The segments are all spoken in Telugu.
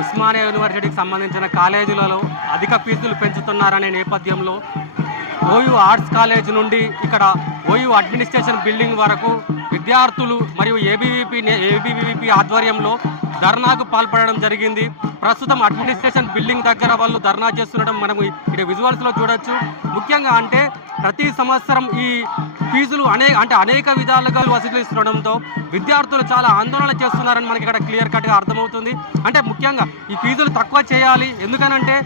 ఉస్మానియా యూనివర్సిటీకి సంబంధించిన కాలేజీలలో అధిక ఫీజులు పెంచుతున్నారనే నేపథ్యంలో ఓయూ ఆర్ట్స్ కాలేజ్ నుండి ఇక్కడ ఓయూ అడ్మినిస్ట్రేషన్ బిల్డింగ్ వరకు విద్యార్థులు మరియు ఏబీవీపీ ఏబీవీపీ ఆధ్వర్యంలో ధర్నాకు పాల్పడడం జరిగింది. ప్రస్తుతం అడ్మినిస్ట్రేషన్ బిల్డింగ్ దగ్గర వాళ్ళు ధర్నా చేస్తుండడం మనం ఇక్కడ విజువల్స్లో చూడొచ్చు. ముఖ్యంగా అంటే ప్రతి సంవత్సరం ఈ ఫీజులు అనేక అంటే అనేక విధాలుగా వసూలిస్తుండడంతో విద్యార్థులు చాలా ఆందోళన చేస్తున్నారని మనకి ఇక్కడ క్లియర్ కట్గా అర్థమవుతుంది. అంటే ముఖ్యంగా ఈ ఫీజులు తక్కువ చేయాలి. ఎందుకనంటే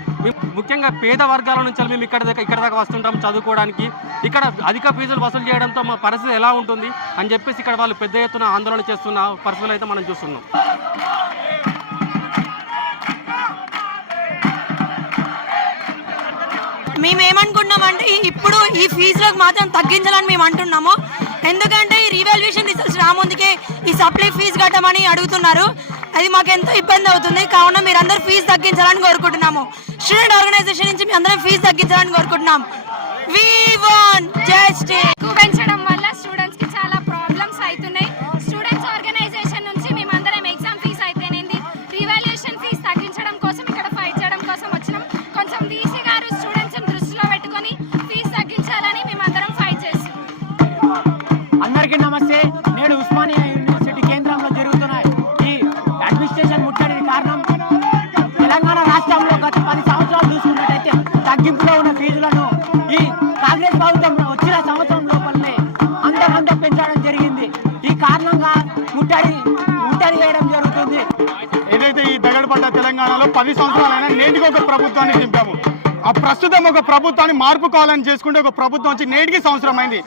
ముఖ్యంగా పేద వర్గాల నుంచి మేము ఇక్కడ దాకా ఇక్కడ దాకా వస్తుంటాం చదువుకోవడానికి. ఇక్కడ అధిక ఫీజులు వసూలు చేయడంతో మా పరిస్థితి ఎలా ఉంటుంది అని చెప్పేసి ఇక్కడ వాళ్ళు పెద్ద ఎత్తున ఆందోళన చేస్తున్న పరిస్థితులు అయితే మనం చూస్తున్నాం. మేము ఇప్పుడు ఈ ఫీజులకు మాత్రం తగ్గించాలని మేము అంటున్నాము. ఎందుకంటే ఈ రీవాల్యుయేషన్ రిజల్ట్స్ రాముందుకే ఈ సప్లై ఫీజు కట్టమని అడుగుతున్నారు. అది మాకు ఎంతో ఇబ్బంది అవుతుంది. కావున మీరందరూ ఫీజు తగ్గించాలని కోరుకుంటున్నాము. స్టూడెంట్ ఆర్గనైజేషన్ నుంచి మేము అందరం ఫీజు తగ్గించాలని కోరుకుంటున్నాం. వి వాంట్ జస్టిస్ అందరికీ నేడు ఉస్మానియా యూనివర్సిటీ కేంద్రంలో జరుగుతున్నాయి. ఈ అడ్మినిస్ట్రేషన్ ముట్టడికి కారణం తెలంగాణ రాష్ట్రంలో గత పది సంవత్సరాలు చూసుకున్నట్టయితే తగ్గింపులో ఉన్న ఫీజులను ఈ కాంగ్రెస్ ప్రభుత్వం వచ్చిన సంవత్సరం లోపలనే అంతకంత పెంచడం జరిగింది. ఈ కారణంగా ముట్టడి ముట్టడి చేయడం జరుగుతుంది. ఏదైతే ఈ దగడపడ్డ తెలంగాణలో పది సంవత్సరాలైనా నేటికి ఒక ప్రభుత్వాన్ని దింపాము ఆ ప్రస్తుతం ఒక ప్రభుత్వాన్ని మార్పు కావాలని చేసుకుంటే ఒక ప్రభుత్వం వచ్చి నేటికి సంవత్సరం అయింది.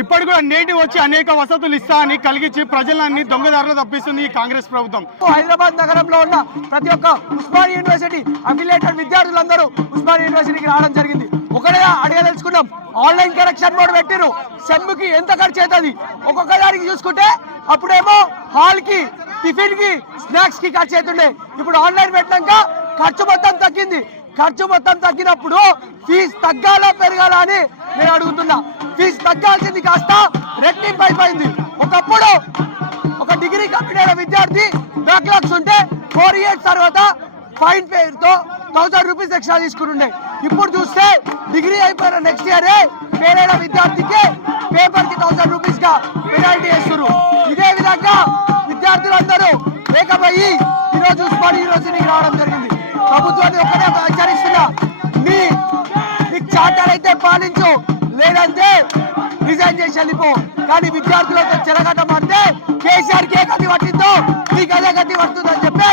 ఇప్పటి కూడా నేటి వచ్చి అనేక వసతులు ఇస్తా అని కలిగించి ప్రజలన్నీ దొంగదారులు తప్పిస్తుంది ఈ కాంగ్రెస్ ప్రభుత్వం. హైదరాబాద్ నగరంలో ఉన్న ప్రతి ఒక్క ఉస్మాన్ యూనివర్సిటీ అఫిలియేటెడ్ విద్యార్థులందరూ ఉస్మాన్ యూనివర్సిటీకి రావడం జరిగింది. ఒకటే అడగదలుచుకున్నాం ఆన్లైన్ కనెక్షన్ కూడా పెట్టిరు సెమ్కి ఎంత ఖర్చు అవుతుంది? ఒక్కొక్క దానికి చూసుకుంటే అప్పుడేమో హాల్కి టిఫిన్కి స్నాక్స్కి ఖర్చు అవుతుండే. ఇప్పుడు ఆన్లైన్ పెట్టినాక ఖర్చు మొత్తం తగ్గింది. ఖర్చు మొత్తం తగ్గినప్పుడు ఫీజు తగ్గాలా పెరగాల అని నేను అడుగుతున్నా ఫీజు తగ్గాల్సింది కాస్త రెట్టింపు అయిపోయింది ఒకప్పుడు ఒక డిగ్రీ కంప్లీట్ అయిన విద్యార్థి బ్యాక్లాగ్స్ ఉంటే ఫోర్ ఇయర్స్ తర్వాత ఫైన్ పేరుతో థౌసండ్ రూపీస్ ఎక్స్ట్రా తీసుకుంటుండే ఇప్పుడు చూస్తే డిగ్రీ అయిపోయిన నెక్స్ట్ ఇయర్ పేరైన విద్యార్థికి పేపర్కి థౌసండ్ రూపీస్గా పెనాల్టీ వేస్తున్నారు ఇదే విధంగా విద్యార్థులందరూ లేకపోయి ఈరోజు ఉస్మాన్ యూనివర్సిటీకి రావడం జరిగింది. ప్రభుత్వాన్ని ఒక్కటే చార్టర్ అయితే పాలించు. లేదంటే రిజైన్ చేసి వెళ్ళిపో. కానీ విద్యార్థులతో చెరగటం అంటే కేసీఆర్ కే గతి పట్టిందో నీకు అదే గతి పడుతుందని చెప్పి